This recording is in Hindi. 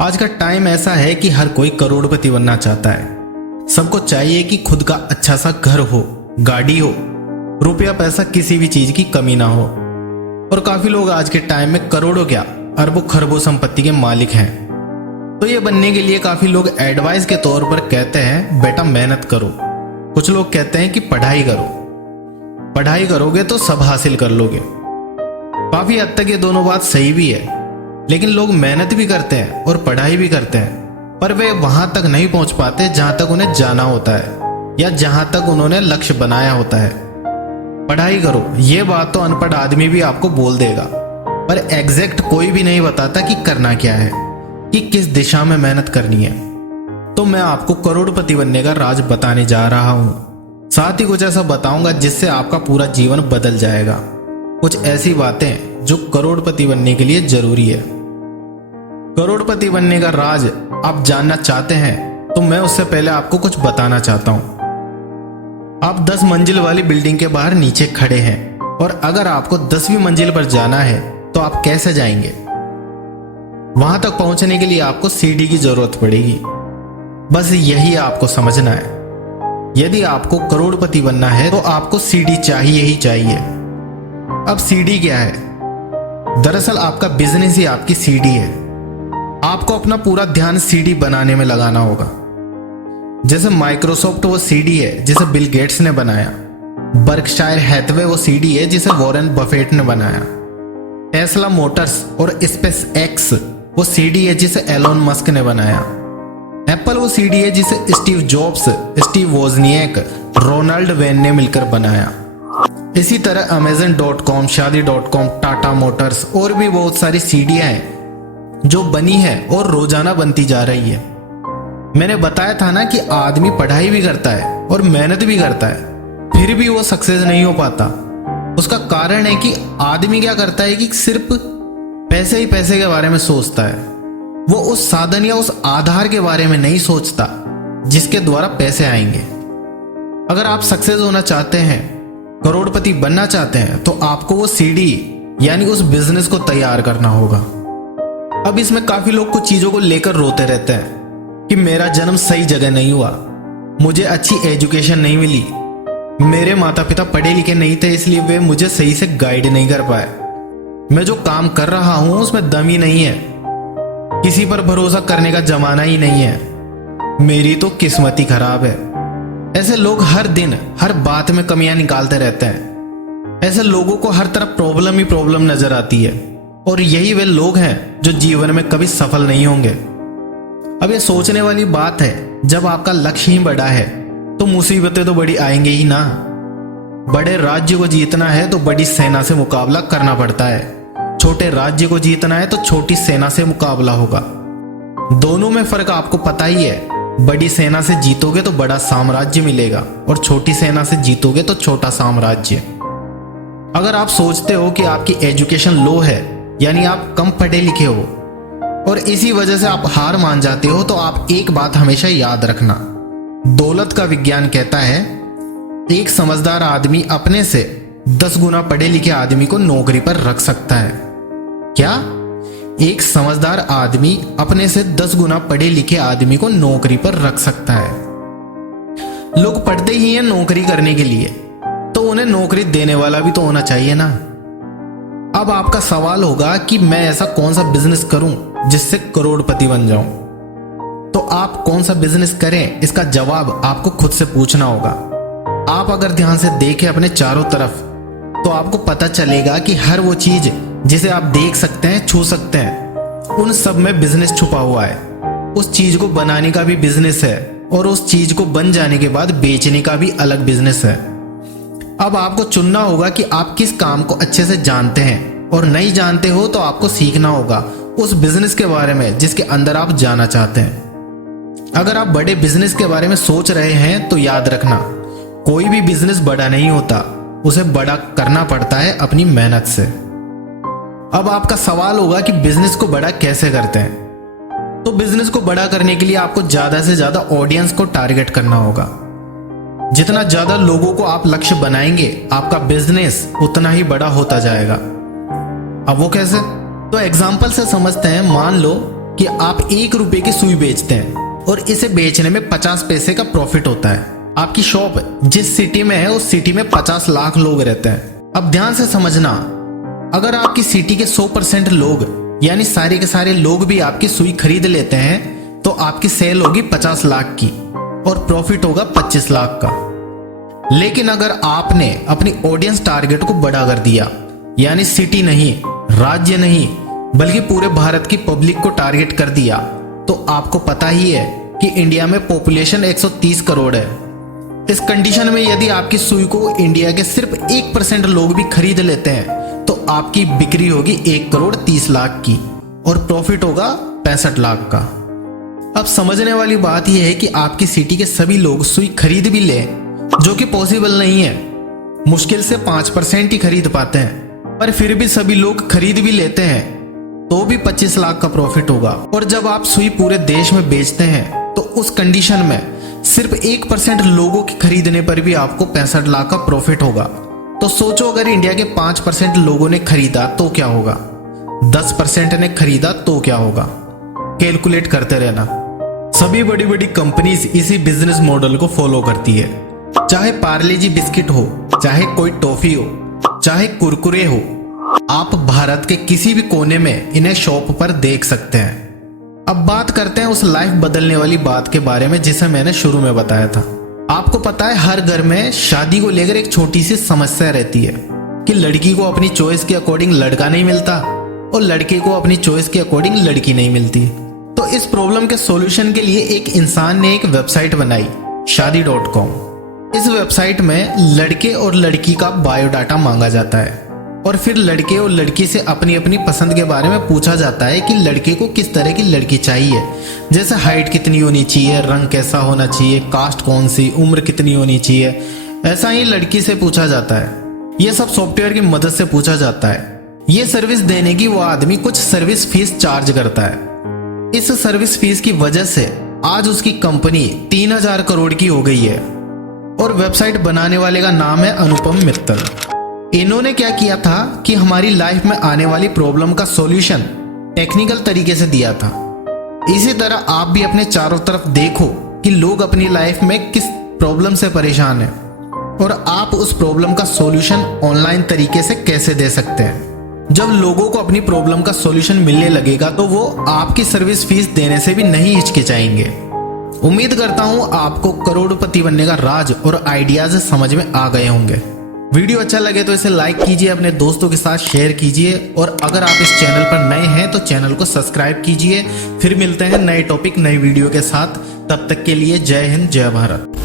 आज का टाइम ऐसा है कि हर कोई करोड़पति बनना चाहता है। सबको चाहिए कि खुद का अच्छा सा घर हो, गाड़ी हो, रुपया पैसा किसी भी चीज की कमी ना हो। और काफी लोग आज के टाइम में करोड़ों क्या अरबों खरबों संपत्ति के मालिक हैं। तो ये बनने के लिए काफी लोग एडवाइस के तौर पर कहते हैं बेटा मेहनत करो। कुछ लोग कहते हैं कि पढ़ाई करो, पढ़ाई करोगे तो सब हासिल कर लोगे। काफी हद तक ये दोनों बात सही भी है, लेकिन लोग मेहनत भी करते हैं और पढ़ाई भी करते हैं, पर वे वहां तक नहीं पहुंच पाते जहां तक उन्हें जाना होता है या जहां तक उन्होंने लक्ष्य बनाया होता है। पढ़ाई करो, ये बात तो अनपढ़ आदमी भी आपको बोल देगा, पर एग्जैक्ट कोई भी नहीं बताता कि करना क्या है, कि किस दिशा में मेहनत करनी है। तो मैं आपको करोड़पति बनने का राज बताने जा रहा हूं। साथ ही कुछ ऐसा बताऊंगा जिससे आपका पूरा जीवन बदल जाएगा। कुछ ऐसी बातें जो करोड़पति बनने के लिए जरूरी है। करोड़पति बनने का राज आप जानना चाहते हैं तो मैं उससे पहले आपको कुछ बताना चाहता हूं। आप 10 मंजिल वाली बिल्डिंग के बाहर नीचे खड़े हैं और अगर आपको 10वीं मंजिल पर जाना है तो आप कैसे जाएंगे? वहां तक पहुंचने के लिए आपको सीढ़ी की जरूरत पड़ेगी। बस यही आपको समझना है। यदि आपको करोड़पति बनना है तो आपको सीढ़ी चाहिए ही चाहिए। अब सीढ़ी क्या है? दरअसल आपका बिजनेस ही आपकी सीढ़ी है। आपको अपना पूरा ध्यान सीढ़ी बनाने में लगाना होगा। जैसे माइक्रोसॉफ्ट वो सीढ़ी है जिसे बिल गेट्स ने बनाया, बर्कशायर हैथवे वो सीढ़ी है जिसे वॉरेन बफेट ने बनाया, टेस्ला मोटर्स और स्पेस एक्स वो सीढ़ी है जिसे एलोन मस्क ने बनाया, एप्पल वो सीढ़ी है जिसे Steve Jobs, Steve Wozniak, Ronald Wayne ने मिलकर बनाया। इसी तरह Amazon.com, शादी.com, टाटा मोटर्स और भी बहुत सारी सीढ़ियां हैं जो बनी है और रोजाना बनती जा रही है। मैंने बताया था ना कि आदमी पढ़ाई भी करता है और मेहनत भी करता है, फिर भी वो सक्सेस नहीं हो पाता। उसका कारण है कि आदमी क्या करता है कि सिर्फ पैसे ही पैसे के बारे में सोचता है। वो उस साधन या उस आधार के बारे में नहीं सोचता जिसके द्वारा पैसे आएंगे। अगर आप सक्सेस होना चाहते हैं, करोड़पति बनना चाहते हैं, तो आपको वो सीढ़ी यानी उस बिजनेस को तैयार करना होगा। अब इसमें काफी लोग कुछ चीजों को लेकर रोते रहते हैं कि मेरा जन्म सही जगह नहीं हुआ, मुझे अच्छी एजुकेशन नहीं मिली, मेरे माता पिता पढ़े लिखे नहीं थे इसलिए वे मुझे सही से गाइड नहीं कर पाए, मैं जो काम कर रहा हूं उसमें दम ही नहीं है, किसी पर भरोसा करने का जमाना ही नहीं है, मेरी तो किस्मत ही खराब है। ऐसे लोग हर दिन हर बात में कमियां निकालते रहते हैं। ऐसे लोगों को हर तरफ प्रॉब्लम ही प्रॉब्लम नजर आती है और यही वे लोग हैं जो जीवन में कभी सफल नहीं होंगे। अब ये सोचने वाली बात है, जब आपका लक्ष्य ही बड़ा है तो मुसीबतें तो बड़ी आएंगे ही ना। बड़े राज्य को जीतना है तो बड़ी सेना से मुकाबला करना पड़ता है, छोटे राज्य को जीतना है तो छोटी सेना से मुकाबला होगा। दोनों में फर्क आपको पता ही है। बड़ी सेना से जीतोगे तो बड़ा साम्राज्य मिलेगा और छोटी सेना से जीतोगे तो छोटा साम्राज्य। अगर आप सोचते हो कि आपकी एजुकेशन लो है यानी आप कम पढ़े लिखे हो और इसी वजह से आप हार मान जाते हो, तो आप एक बात हमेशा याद रखना। दौलत का विज्ञान कहता है एक समझदार आदमी अपने से 10 गुना पढ़े लिखे आदमी को नौकरी पर रख सकता है। क्या? एक समझदार आदमी अपने से 10 गुना पढ़े लिखे आदमी को नौकरी पर रख सकता है। लोग पढ़ते ही हैं नौकरी करने के लिए, तो उन्हें नौकरी देने वाला भी तो होना चाहिए ना। अब आपका सवाल होगा कि मैं ऐसा कौन सा बिजनेस करूं जिससे करोड़पति बन जाऊं। तो आप कौन सा बिजनेस करें, इसका जवाब आपको खुद से पूछना होगा। आप अगर ध्यान से देखें अपने चारों तरफ तो आपको पता चलेगा कि हर वो चीज जिसे आप देख सकते हैं, छू सकते हैं, उन सब में बिजनेस छुपा हुआ है। उस चीज को बनाने का भी बिजनेस है और उस चीज को बन जाने के बाद बेचने का भी अलग बिजनेस है। अब आपको चुनना होगा कि आप किस काम को अच्छे से जानते हैं, और नहीं जानते हो तो आपको सीखना होगा उस बिजनेस के बारे में जिसके अंदर आप जाना चाहते हैं। अगर आप बड़े बिजनेस के बारे में सोच रहे हैं तो याद रखना, कोई भी बिजनेस बड़ा नहीं होता, उसे बड़ा करना पड़ता है अपनी मेहनत से। अब आपका सवाल होगा कि बिजनेस को बड़ा कैसे करते हैं। तो बिजनेस को बड़ा करने के लिए आपको ज्यादा से ज्यादा ऑडियंस को टारगेट करना होगा। जितना ज्यादा लोगों को आप लक्ष्य बनाएंगे, आपका बिजनेस उतना ही बड़ा होता जाएगा। अब वो कैसे? तो एग्जाम्पल से समझते हैं। मान लो कि आप 1 रुपए की सुई बेचते हैं और इसे बेचने में 50 पैसे का प्रॉफिट होता है। आपकी शॉप जिस सिटी में है उस सिटी में 50 लाख लोग रहते हैं। अब ध्यान से समझना, अगर आपकी सिटी के 100% लोग यानी सारे के सारे लोग भी आपकी सुई खरीद लेते हैं तो आपकी सेल होगी 50 लाख की और प्रॉफिट होगा 25 लाख का। लेकिन अगर आपने अपनी ऑडियंस टारगेट को बड़ा कर दिया, यानी सिटी नहीं, राज्य नहीं, बल्कि पूरे भारत की पब्लिक को टारगेट कर दिया, तो आपको पता ही है कि इंडिया में पॉपुलेशन 130 करोड़ है। इस कंडीशन में यदि आपकी सुई को इंडिया के सिर्फ 1% लोग भी खरीद लेते हैं तो आपकी बिक्री होगी 1 करोड़ 30 लाख की और प्रॉफिट होगा 65 लाख का। अब समझने वाली बात यह है कि आपकी सिटी के सभी लोग सुई खरीद भी ले, जो कि पॉसिबल नहीं है। मुश्किल से 5% ही खरीद पाते हैं, पर फिर भी सभी लोग खरीद भी लेते हैं तो भी 25 लाख का प्रॉफिट होगा। और जब आप सुई पूरे देश में बेचते हैं तो उस कंडीशन में सिर्फ 1% लोगों के खरीदने पर भी आपको 65 लाख का प्रॉफिट होगा। तो सोचो, अगर इंडिया के 5% लोगों ने खरीदा तो क्या होगा, 10% ने खरीदा तो क्या होगा। कैलकुलेट करते रहना। सभी बड़ी बड़ी कंपनीज इसी बिजनेस मॉडल को फॉलो करती है। चाहे पार्ले जी बिस्किट हो, चाहे कोई टॉफी हो, चाहे कुरकुरे हो, आप भारत के किसी भी कोने में इन्हें शॉप पर देख सकते हैं। अब बात करते हैं उस लाइफ बदलने वाली बात के बारे में जिसे मैंने शुरू में बताया था। आपको पता है हर घर में शादी को लेकर एक छोटी सी समस्या रहती है कि लड़की को अपनी चॉइस के अकॉर्डिंग लड़का नहीं मिलता और लड़के को अपनी चॉइस के अकॉर्डिंग लड़की नहीं मिलती। तो इस प्रॉब्लम के सॉल्यूशन के लिए एक इंसान ने एक वेबसाइट बनाई, शादी.com। इस वेबसाइट में लड़के और लड़की का बायोडाटा मांगा जाता है और फिर लड़के और लड़की से अपनी अपनी पसंद के बारे में पूछा जाता है कि लड़के को किस तरह की लड़की चाहिए, जैसे हाइट कितनी होनी चाहिए, रंग कैसा होना चाहिए, कास्ट कौन सी, उम्र कितनी होनी चाहिए। ऐसा ही लड़की से पूछा जाता है। यह सब सॉफ्टवेयर की मदद से पूछा जाता है। ये सर्विस देने की वो आदमी कुछ सर्विस फीस चार्ज करता है। इस सर्विस फीस की वजह से आज उसकी कंपनी 3000 करोड़ की हो गई है और वेबसाइट बनाने वाले का नाम है अनुपम मित्तल। इन्होंने क्या किया था कि हमारी लाइफ में आने वाली प्रॉब्लम का सॉल्यूशन टेक्निकल तरीके से दिया था। इसी तरह आप भी अपने चारों तरफ देखो कि लोग अपनी लाइफ में किस प्रॉब्लम से परेशान हैं और आप उस प्रॉब्लम का सॉल्यूशन ऑनलाइन तरीके से कैसे दे सकते हैं। जब लोगों को अपनी प्रॉब्लम का सॉल्यूशन मिलने लगेगा तो वो आपकी सर्विस फीस देने से भी नहीं हिचकिचाएंगे। उम्मीद करता हूं आपको करोड़पति बनने का राज और आइडियाज समझ में आ गए होंगे। वीडियो अच्छा लगे तो इसे लाइक कीजिए, अपने दोस्तों के साथ शेयर कीजिए और अगर आप इस चैनल पर नए हैं तो चैनल को सब्सक्राइब कीजिए। फिर मिलते हैं नए टॉपिक नई वीडियो के साथ। तब तक के लिए जय हिंद, जय भारत।